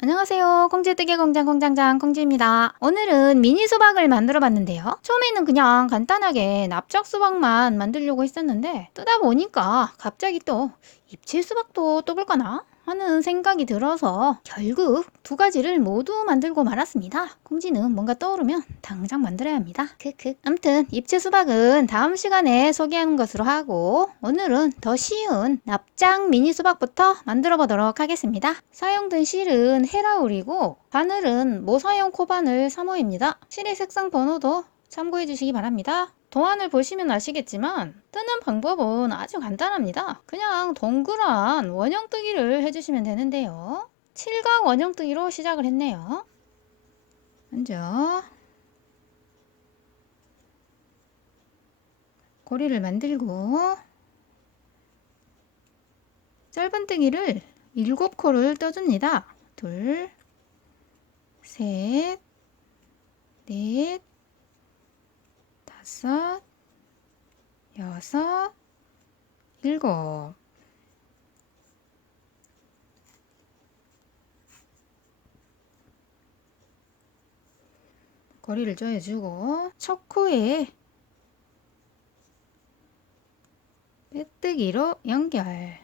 안녕하세요. 콩지뜨개 공장 공장장 콩지입니다. 오늘은 미니 수박을 만들어 봤는데요. 처음에는 그냥 간단하게 납작 수박만 만들려고 했었는데 뜨다 보니까 갑자기 또 입체 수박도 떠볼까나 하는 생각이 들어서 결국 두 가지를 모두 만들고 말았습니다. 콩지는 뭔가 떠오르면 당장 만들어야 합니다. 크크. 암튼 입체 수박은 다음 시간에 소개하는 것으로 하고 오늘은 더 쉬운 납작 미니 수박부터 만들어 보도록 하겠습니다. 사용된 실은 헤라울이고 바늘은 모사용 코바늘 3호입니다. 실의 색상 번호도 참고해 주시기 바랍니다. 도안을 보시면 아시겠지만 뜨는 방법은 아주 간단합니다. 그냥 동그란 원형뜨기를 해주시면 되는데요. 칠각 원형뜨기로 시작을 했네요. 먼저 고리를 만들고 짧은뜨기를 7코를 떠줍니다. 둘, 셋, 넷, 다섯, 여섯, 일곱. 거리를 조여주고 첫 코에 빼뜨기로 연결.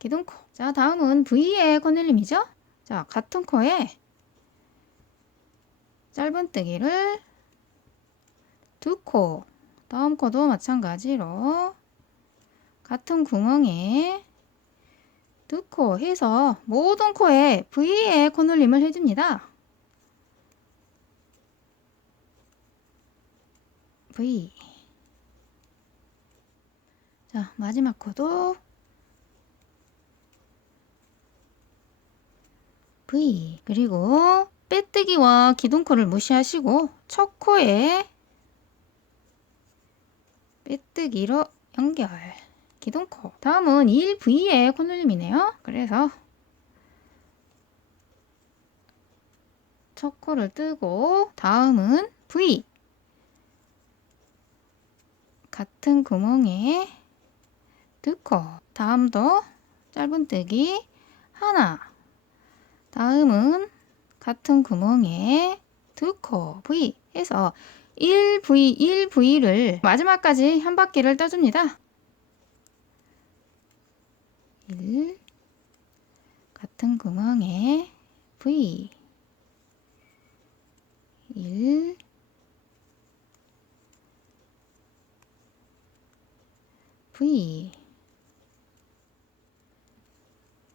기둥코. 자, 다음은 V의 코늘림이죠? 자, 같은 코에 짧은뜨기를 2코. 다음 코도 마찬가지로 같은 구멍에 2코 해서 모든 코에 V의 코늘림을 해줍니다. V. 자, 마지막 코도 V. 그리고 빼뜨기와 기둥코를 무시하시고 첫 코에 빼뜨기로 연결. 기둥코. 다음은 1V의 코늘림이네요. 그래서 첫 코를 뜨고 다음은 V. 같은 구멍에 2코. 다음도 짧은뜨기 하나. 다음은 같은 구멍에 2코 V 해서 1V, 1V를 마지막까지 한 바퀴를 떠줍니다. 1 같은 구멍에 V 1 V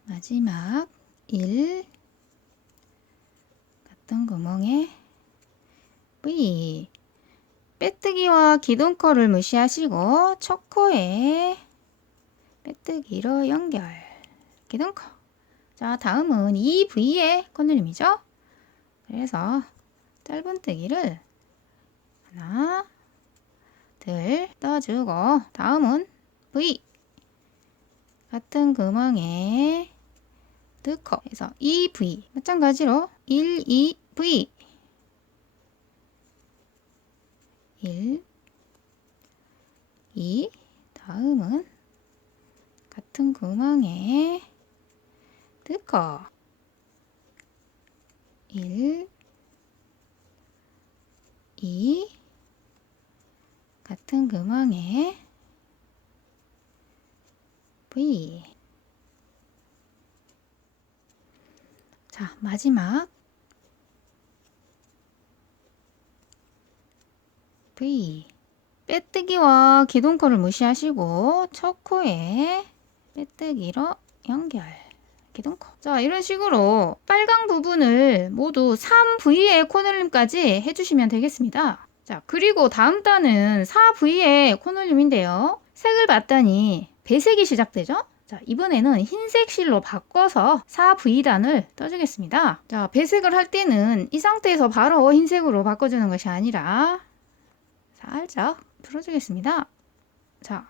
마지막 1 같은 구멍에 V. 빼뜨기와 기둥코를 무시하시고 첫 코에 빼뜨기로 연결. 기둥코. 자, 다음은 2V의 코늘림이죠. 그래서 짧은뜨기를 하나, 둘 떠주고 다음은 V. 같은 구멍에 2코 해서 2V. 마찬가지로 1, 2V. 1, 2. 다음은 같은 구멍에 2코. 1, 2. 같은 구멍에 V. 자, 마지막 V. 빼뜨기와 기둥코를 무시하시고 첫 코에 빼뜨기로 연결. 기둥코. 자, 이런 식으로 빨강 부분을 모두 3V의 코늘림까지 해주시면 되겠습니다. 자, 그리고 다음 단은 4V의 코늘림인데요. 색을 봤더니 배색이 시작되죠? 자, 이번에는 흰색 실로 바꿔서 4V단을 떠주겠습니다. 자, 배색을 할 때는 이 상태에서 바로 흰색으로 바꿔주는 것이 아니라 살짝 풀어주겠습니다. 자,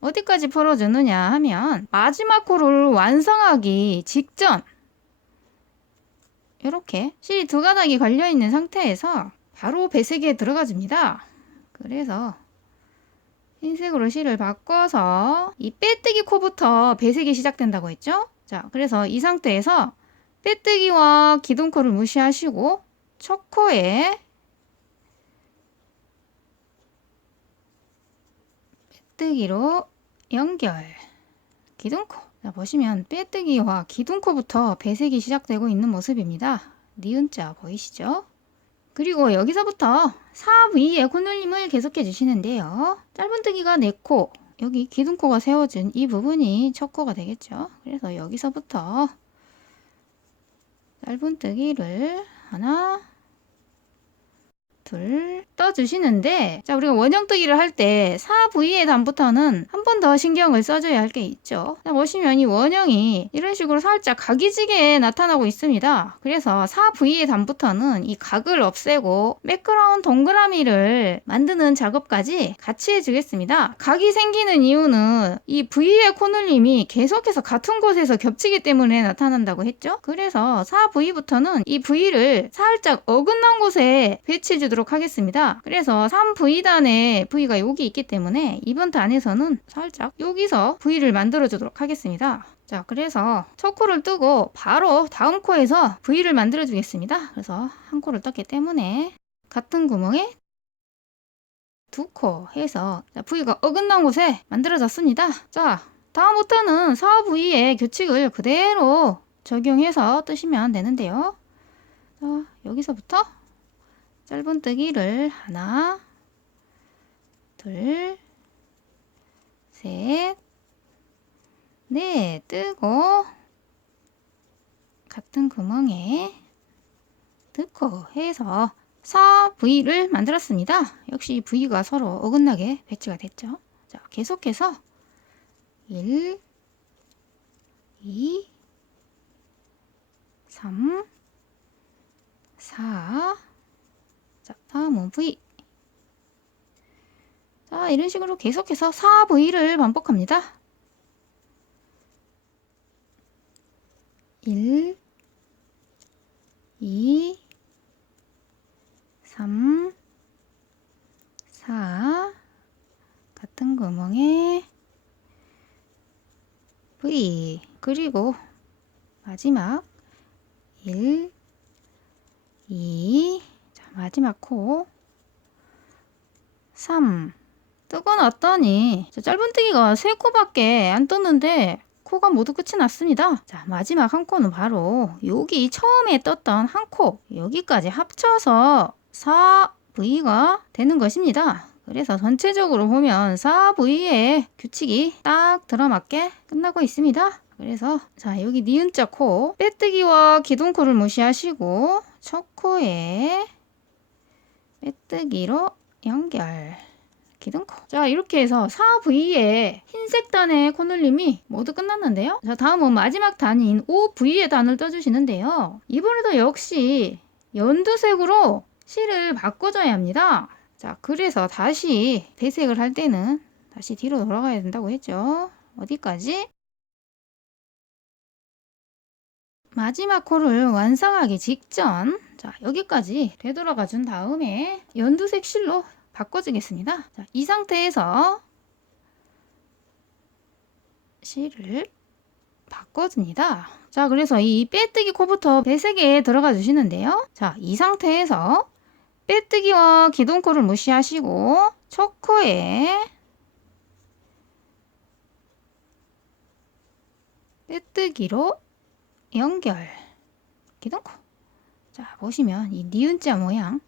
어디까지 풀어주느냐 하면 마지막 코를 완성하기 직전 이렇게 실이 두 가닥이 걸려있는 상태에서 바로 배색에 들어가 줍니다. 그래서 흰색으로 실을 바꿔서 이 빼뜨기 코부터 배색이 시작된다고 했죠? 자, 그래서 이 상태에서 빼뜨기와 기둥코를 무시하시고 첫 코에 빼뜨기로 연결, 기둥코. 자, 보시면 빼뜨기와 기둥코부터 배색이 시작되고 있는 모습입니다. 니은자 보이시죠? 그리고 여기서부터 4V의 콧놀림을 계속해 주시는데요. 짧은뜨기가 4코, 여기 기둥코가 세워진 이 부분이 첫 코가 되겠죠. 그래서 여기서부터 짧은뜨기를 하나, 둘 떠주시는데, 자, 우리가 원형뜨기를 할 때 4V의 단부터는 한 번 더 신경을 써줘야 할 게 있죠. 자, 보시면 이 원형이 이런 식으로 살짝 각이 지게 나타나고 있습니다. 그래서 4V의 단부터는 이 각을 없애고 매끄러운 동그라미를 만드는 작업까지 같이 해주겠습니다. 각이 생기는 이유는 이 V의 콧놀림이 계속해서 같은 곳에서 겹치기 때문에 나타난다고 했죠. 그래서 4V부터는 이 V를 살짝 어긋난 곳에 배치해주도록 하겠습니다. 그래서 3V단에 V가 여기 있기 때문에 이번 단에서는 살짝 여기서 V를 만들어 주도록 하겠습니다. 자, 그래서 첫 코를 뜨고 바로 다음 코에서 V를 만들어 주겠습니다. 그래서 한 코를 떴기 때문에 같은 구멍에 두 코 해서 V가 어긋난 곳에 만들어졌습니다. 자, 다음부터는 4V의 규칙을 그대로 적용해서 뜨시면 되는데요. 자, 여기서부터 짧은뜨기를 하나, 둘, 셋, 넷 뜨고 같은 구멍에 넣고 해서 4V를 만들었습니다. 역시 V가 서로 어긋나게 배치가 됐죠. 자, 계속해서 1, 2, 3, 4. 자, 다음은 V. 자, 이런 식으로 계속해서 4V를 반복합니다. 1, 2, 3, 4. 같은 구멍에 V. 그리고 마지막 1, 2. 자, 마지막 코 3. 뜨고 났더니 짧은뜨기가 3코밖에 안 떴는데 코가 모두 끝이 났습니다. 자, 마지막 한 코는 바로 여기 처음에 떴던 한 코, 여기까지 합쳐서 4V가 되는 것입니다. 그래서 전체적으로 보면 4V의 규칙이 딱 들어맞게 끝나고 있습니다. 그래서 자, 여기 니은자 코, 빼뜨기와 기둥코를 무시하시고 첫 코에 빼뜨기로 연결, 기둥코. 자, 이렇게 해서 4V의 흰색 단의 콧놀림이 모두 끝났는데요. 자, 다음은 마지막 단인 5V의 단을 떠주시는데요. 이번에도 역시 연두색으로 실을 바꿔줘야 합니다. 자, 그래서 다시 배색을 할 때는 다시 뒤로 돌아가야 된다고 했죠. 어디까지? 마지막 코를 완성하기 직전, 자, 여기까지 되돌아가 준 다음에 연두색 실로 바꿔주겠습니다. 자, 이 상태에서 실을 바꿔줍니다. 자, 그래서 이 빼뜨기 코부터 배색에 들어가 주시는데요. 자, 이 상태에서 빼뜨기와 기둥코를 무시하시고 첫 코에 빼뜨기로 연결, 기둥코. 자, 보시면 이 니은자 모양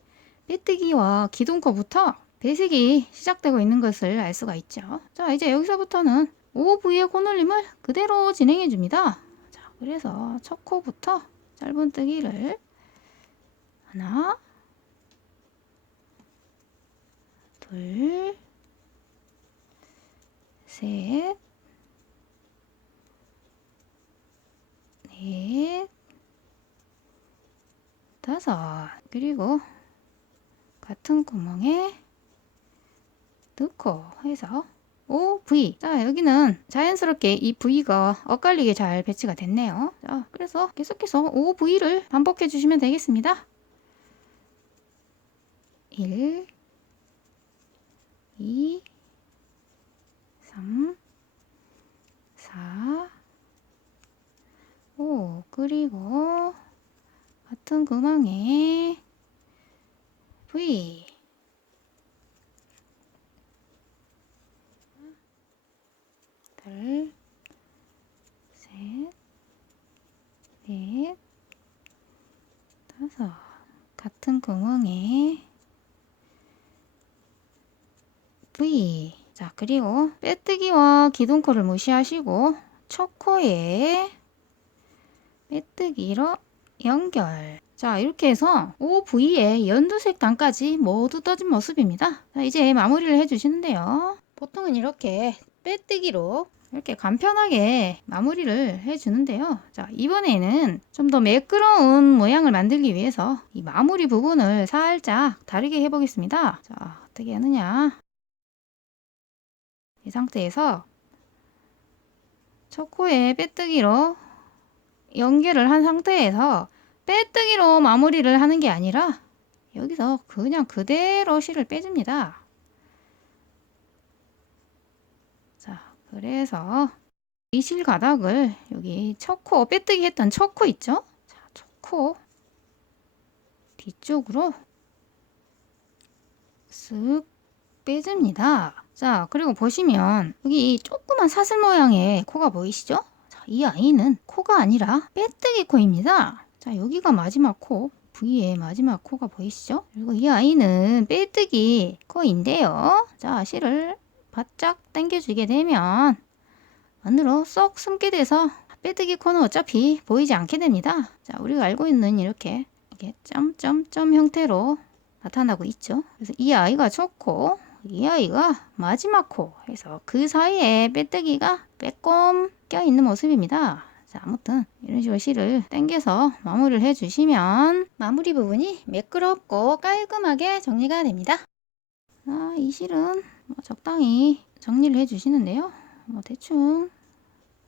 빼뜨기와 기둥코부터 배색이 시작되고 있는 것을 알 수가 있죠. 자, 이제 여기서부터는 5V의 콧놀림을 그대로 진행해 줍니다. 자, 그래서 첫 코부터 짧은뜨기를 하나, 둘, 셋, 넷, 다섯. 그리고 같은 구멍에 넣고 해서 5V. 자, 여기는 자연스럽게 이 V가 엇갈리게 잘 배치가 됐네요. 자, 그래서 계속해서 5V를 반복해 주시면 되겠습니다. 1, 2, 3, 4, 그리고 같은 구멍에 V. 둘, 셋, 넷, 다섯. 같은 구멍에 V. 자, 그리고 빼뜨기와 기둥코를 무시하시고 첫 코에 빼뜨기로 연결. 자, 이렇게 해서 OV의 연두색 단까지 모두 떠진 모습입니다. 자, 이제 마무리를 해주시는데요. 보통은 이렇게 빼뜨기로 이렇게 간편하게 마무리를 해주는데요. 자, 이번에는 좀 더 매끄러운 모양을 만들기 위해서 이 마무리 부분을 살짝 다르게 해보겠습니다. 자, 어떻게 하느냐. 이 상태에서 첫 코에 빼뜨기로 연결을 한 상태에서 빼뜨기로 마무리를 하는 게 아니라 여기서 그냥 그대로 실을 빼줍니다. 자, 그래서 이 실 가닥을 여기 첫 코 빼뜨기 했던 첫 코 있죠? 자, 첫 코 뒤쪽으로 쓱 빼줍니다. 자, 그리고 보시면 여기 이 조그만 사슬 모양의 코가 보이시죠? 자, 이 아이는 코가 아니라 빼뜨기 코입니다. 자, 여기가 마지막 코, V의 마지막 코가 보이시죠? 그리고 이 아이는 빼뜨기 코인데요. 자, 실을 바짝 당겨주게 되면 안으로 쏙 숨게 돼서 빼뜨기 코는 어차피 보이지 않게 됩니다. 자, 우리가 알고 있는 이렇게 점점점 형태로 나타나고 있죠. 그래서 이 아이가 첫 코, 이 아이가 마지막 코 해서 그 사이에 빼뜨기가 빼꼼 껴있는 모습입니다. 자, 아무튼 이런 식으로 실을 당겨서 마무리를 해주시면 마무리 부분이 매끄럽고 깔끔하게 정리가 됩니다. 자, 이 실은 적당히 정리를 해주시는데요. 대충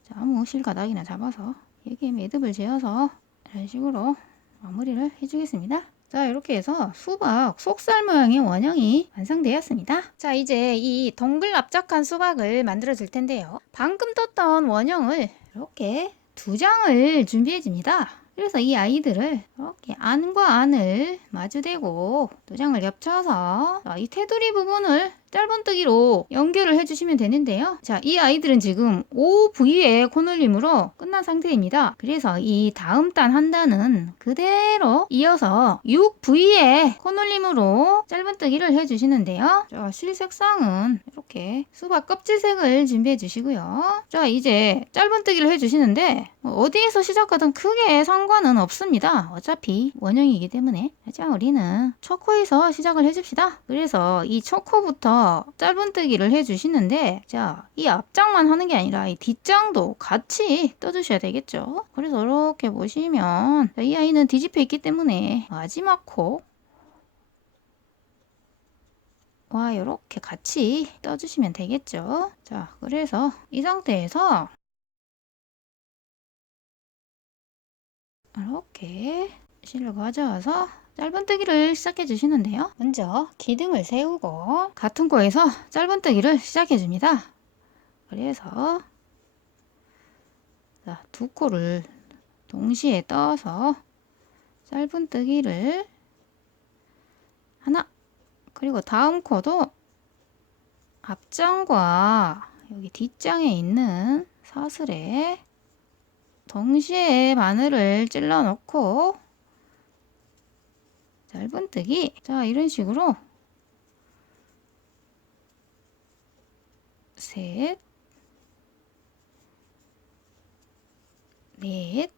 자, 아무 실 가닥이나 잡아서 여기에 매듭을 지어서 이런 식으로 마무리를 해주겠습니다. 자, 이렇게 해서 수박 속살 모양의 원형이 완성되었습니다. 자, 이제 이 동글납작한 수박을 만들어 줄 텐데요. 방금 떴던 원형을 이렇게 두 장을 준비해 줍니다. 그래서 이 아이들을 이렇게 안과 안을 마주대고 두 장을 겹쳐서 이 테두리 부분을 짧은뜨기로 연결을 해주시면 되는데요. 자, 이 아이들은 지금 OV의 코놀림으로 끝난 상태입니다. 그래서 이 다음 단 한 단은 그대로 이어서 6V의 코놀림으로 짧은뜨기를 해주시는데요. 자, 실 색상은 이렇게 수박 껍질색을 준비해 주시고요. 자, 이제 짧은뜨기를 해주시는데 어디에서 시작하든 크게 상관은 없습니다. 어차피 원형이기 때문에. 자, 우리는 첫 코에서 시작을 해줍시다. 그래서 이 첫 코부터 짧은뜨기를 해주시는데, 자, 이 앞장만 하는 게 아니라 이 뒷장도 같이 떠주셔야 되겠죠. 그래서 이렇게 보시면 이 아이는 뒤집혀 있기 때문에 마지막 코와 이렇게 같이 떠주시면 되겠죠. 자, 그래서 이 상태에서 이렇게 실을 가져와서 짧은뜨기를 시작해 주시는데요. 먼저 기둥을 세우고 같은 코에서 짧은뜨기를 시작해 줍니다. 그래서 자, 두 코를 동시에 떠서 짧은뜨기를 하나, 그리고 다음 코도 앞장과 여기 뒷장에 있는 사슬에 동시에 바늘을 찔러 놓고 짧은뜨기. 자, 이런 식으로 셋, 넷.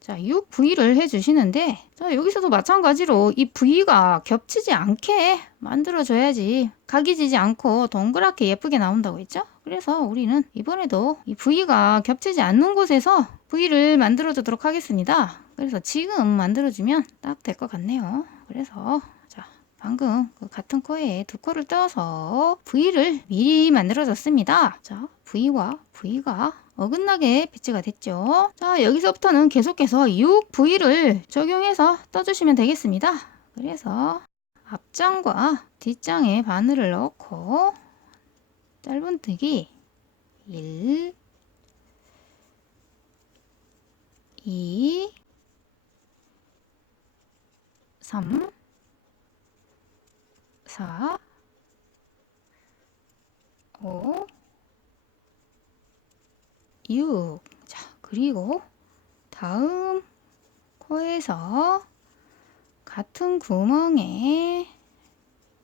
자, 6V를 해주시는데, 자, 여기서도 마찬가지로 이 V가 겹치지 않게 만들어줘야지 각이 지지 않고 동그랗게 예쁘게 나온다고 했죠? 그래서 우리는 이번에도 이 V가 겹치지 않는 곳에서 V를 만들어 주도록 하겠습니다. 그래서 지금 만들어주면 딱 될 것 같네요. 그래서 자, 방금 그 같은 코에 두 코를 떠서 V를 미리 만들어 줬습니다. 자, V와 V가 어긋나게 배치가 됐죠. 자, 여기서부터는 계속해서 6V를 적용해서 떠주시면 되겠습니다. 그래서 앞장과 뒷장에 바늘을 넣고 짧은뜨기 1, 2, 3, 4, 5, 6. 자, 그리고 다음 코에서 같은 구멍에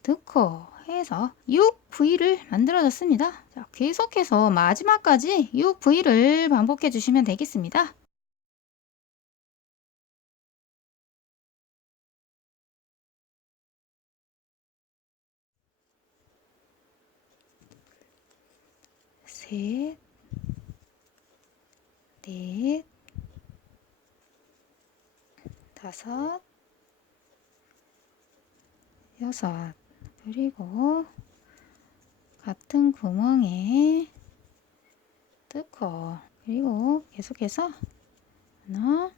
넣고 해서 6V를 만들어줬습니다. 자, 계속해서 마지막까지 6V를 반복해 주시면 되겠습니다. 셋, 넷, 다섯, 여섯. 그리고 같은 구멍에 뜯고, 그리고 계속해서 하나,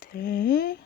둘,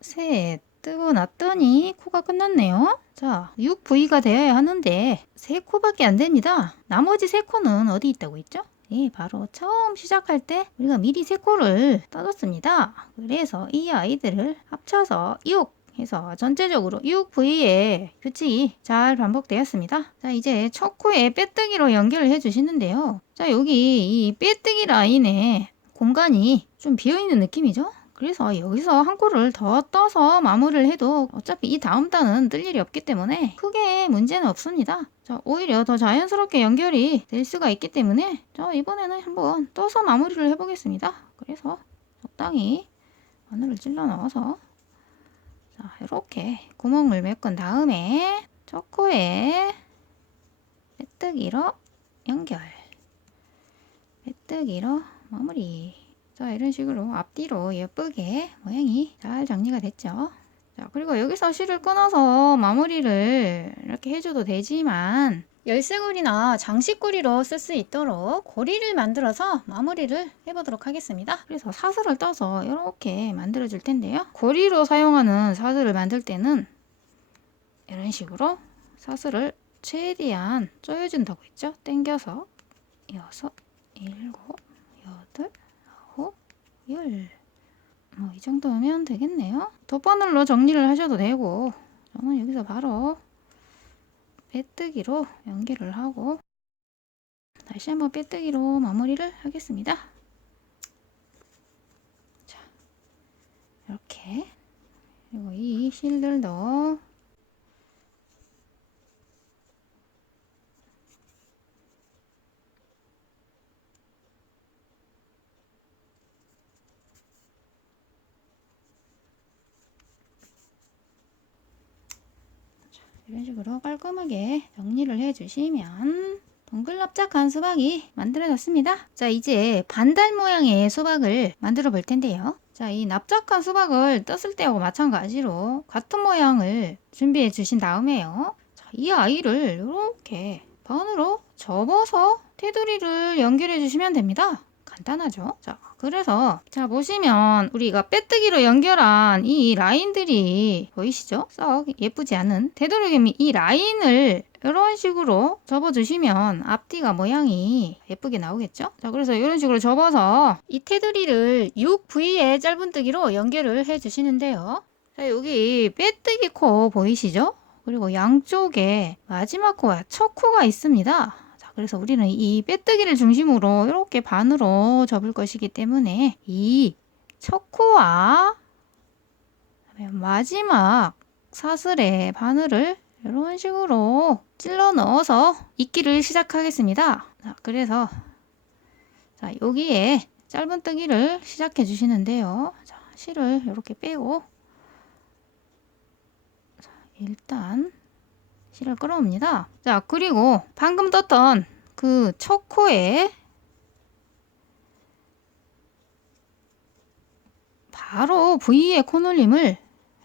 셋. 뜨고 났더니 코가 끝났네요. 자, 6V가 되어야 하는데 3코밖에 안 됩니다. 나머지 3코는 어디 있다고 했죠? 예, 바로 처음 시작할 때 우리가 미리 3코를 떠줬습니다. 그래서 이 아이들을 합쳐서 6 해서 전체적으로 6V의 규칙이 잘 반복되었습니다. 자, 이제 첫 코에 빼뜨기로 연결을 해주시는데요. 자, 여기 이 빼뜨기 라인에 공간이 좀 비어있는 느낌이죠? 그래서 여기서 한 코를 더 떠서 마무리를 해도 어차피 이 다음 단은 뜰 일이 없기 때문에 크게 문제는 없습니다. 자, 오히려 더 자연스럽게 연결이 될 수가 있기 때문에 자, 이번에는 한번 떠서 마무리를 해보겠습니다. 그래서 적당히 바늘을 찔러 넣어서 자, 이렇게 구멍을 메꾼 다음에 첫 코에 빼뜨기로 연결, 빼뜨기로 마무리. 자, 이런 식으로 앞뒤로 예쁘게 모양이 잘 정리가 됐죠. 자, 그리고 여기서 실을 끊어서 마무리를 이렇게 해줘도 되지만 열쇠고리나 장식고리로 쓸 수 있도록 고리를 만들어서 마무리를 해보도록 하겠습니다. 그래서 사슬을 떠서 이렇게 만들어 줄 텐데요. 고리로 사용하는 사슬을 만들 때는 이런 식으로 사슬을 최대한 조여준다고 했죠. 당겨서 6, 7, 8, 9, 10. 이 정도면 되겠네요. 돗바늘로 정리를 하셔도 되고 저는 여기서 바로 빼뜨기로 연결을 하고 다시 한번 빼뜨기로 마무리를 하겠습니다. 자, 이렇게. 그리고 이 실들도 이런 식으로 깔끔하게 정리를 해주시면 동글납작한 수박이 만들어졌습니다. 자, 이제 반달 모양의 수박을 만들어 볼 텐데요. 자, 이 납작한 수박을 떴을 때하고 마찬가지로 같은 모양을 준비해 주신 다음에요. 자, 이 아이를 이렇게 반으로 접어서 테두리를 연결해 주시면 됩니다. 간단하죠? 자, 그래서 자, 보시면 우리가 빼뜨기로 연결한 이 라인들이 보이시죠? 썩 예쁘지 않은 되도록이면 이 라인을 이런 식으로 접어주시면 앞뒤가 모양이 예쁘게 나오겠죠? 자, 그래서 이런 식으로 접어서 이 테두리를 6V의 짧은뜨기로 연결을 해주시는데요. 자, 여기 빼뜨기 코 보이시죠? 그리고 양쪽에 마지막 코와 첫 코가 있습니다. 그래서 우리는 이 빼뜨기를 중심으로 이렇게 반으로 접을 것이기 때문에 이 첫 코와 마지막 사슬에 바늘을 이런 식으로 찔러 넣어서 입기를 시작하겠습니다. 자, 그래서 자, 여기에 짧은뜨기를 시작해 주시는데요. 자, 실을 이렇게 빼고 자, 일단 실을 끌어옵니다. 자, 그리고 방금 떴던 그 첫 코에 바로 V의 코놀림을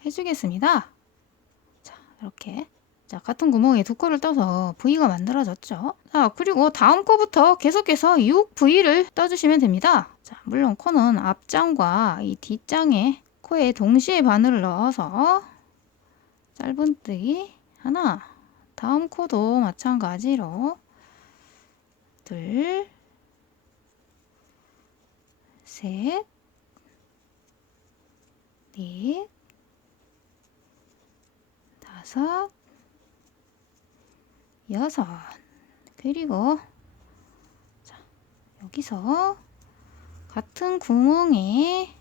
해주겠습니다. 자, 이렇게. 자, 같은 구멍에 두 코를 떠서 V가 만들어졌죠. 자, 그리고 다음 코부터 계속해서 6V를 떠주시면 됩니다. 자, 물론 코는 앞장과 이 뒷장에 코에 동시에 바늘을 넣어서 짧은뜨기 하나, 다음 코도 마찬가지로 둘, 셋, 넷, 다섯, 여섯. 그리고 자, 여기서 같은 구멍에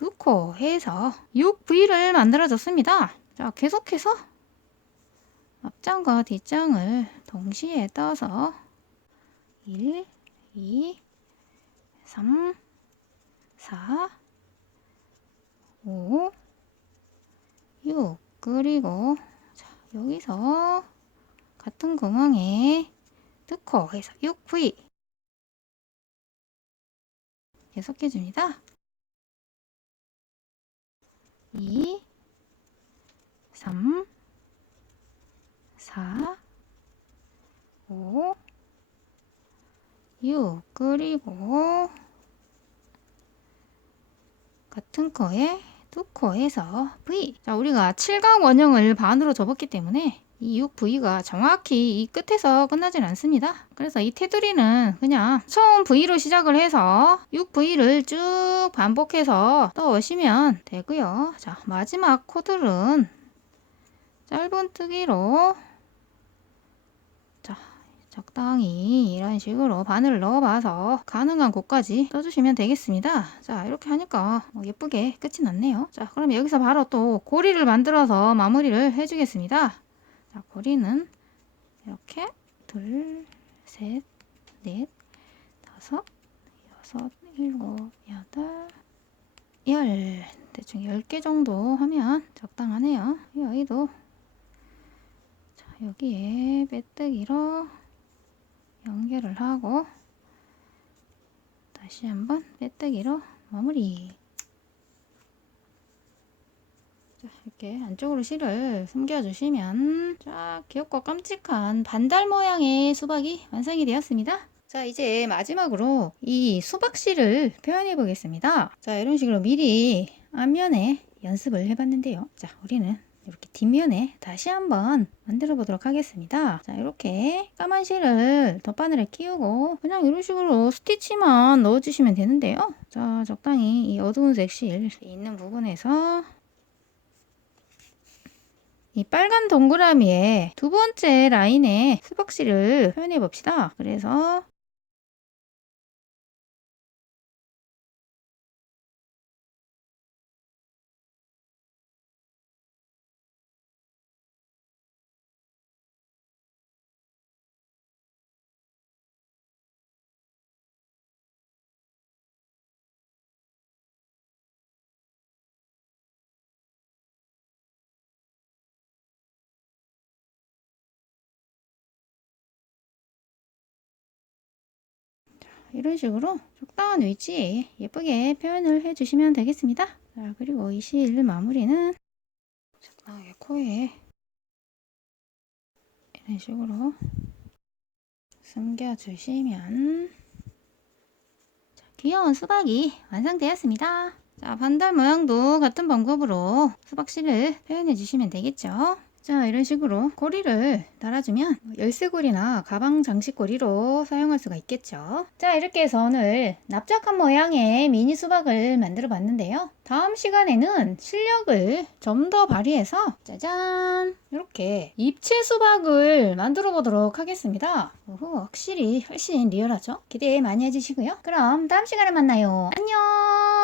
넣고 해서 6V를 만들어줬습니다. 자, 계속해서 앞장과 뒷장을 동시에 떠서 1, 2, 3, 4, 5, 6. 그리고 자, 여기서 같은 구멍에 넣고 해서 6V 계속해줍니다. 2, 3, 4, 5, 6. 그리고 같은 거에 두 코에서 V. 자, 우리가 7각 원형을 반으로 접었기 때문에 이 6V가 정확히 이 끝에서 끝나진 않습니다. 그래서 이 테두리는 그냥 처음 V로 시작을 해서 6V를 쭉 반복해서 떠오시면 되고요. 자, 마지막 코들은 짧은 뜨기로 자, 적당히 이런 식으로 바늘을 넣어봐서 가능한 곳까지 떠주시면 되겠습니다. 자, 이렇게 하니까 예쁘게 끝이 났네요. 자, 그럼 여기서 바로 또 고리를 만들어서 마무리를 해주겠습니다. 자, 고리는 이렇게 둘, 셋, 넷, 다섯, 여섯, 일곱, 여덟, 열. 대충 10개 정도 하면 적당하네요. 여기도 자, 여기에 빼뜨기로 연결을 하고 다시 한번 빼뜨기로 마무리. 자, 이렇게 안쪽으로 실을 숨겨주시면 쫙 귀엽고 깜찍한 반달 모양의 수박이 완성이 되었습니다. 자, 이제 마지막으로 이 수박실을 표현해 보겠습니다. 자, 이런 식으로 미리 앞면에 연습을 해봤는데요. 자, 우리는 이렇게 뒷면에 다시 한번 만들어 보도록 하겠습니다. 자, 이렇게 까만 실을 덧바늘에 끼우고 그냥 이런 식으로 스티치만 넣어 주시면 되는데요. 자, 적당히 이 어두운 색 실 있는 부분에서 이 빨간 동그라미에 두 번째 라인에 수박실을 표현해 봅시다. 그래서 이런 식으로 적당한 위치에 예쁘게 표현을 해주시면 되겠습니다. 자, 그리고 이 실 마무리는 적당하게 코에 이런 식으로 숨겨주시면 자, 귀여운 수박이 완성되었습니다. 자, 반달 모양도 같은 방법으로 수박실을 표현해 주시면 되겠죠. 자, 이런 식으로 고리를 달아주면 열쇠고리나 가방 장식고리로 사용할 수가 있겠죠. 자, 이렇게 해서 오늘 납작한 모양의 미니 수박을 만들어 봤는데요. 다음 시간에는 실력을 좀 더 발휘해서 짜잔, 이렇게 입체 수박을 만들어 보도록 하겠습니다. 확실히 훨씬 리얼하죠? 기대 많이 해주시고요. 그럼 다음 시간에 만나요. 안녕.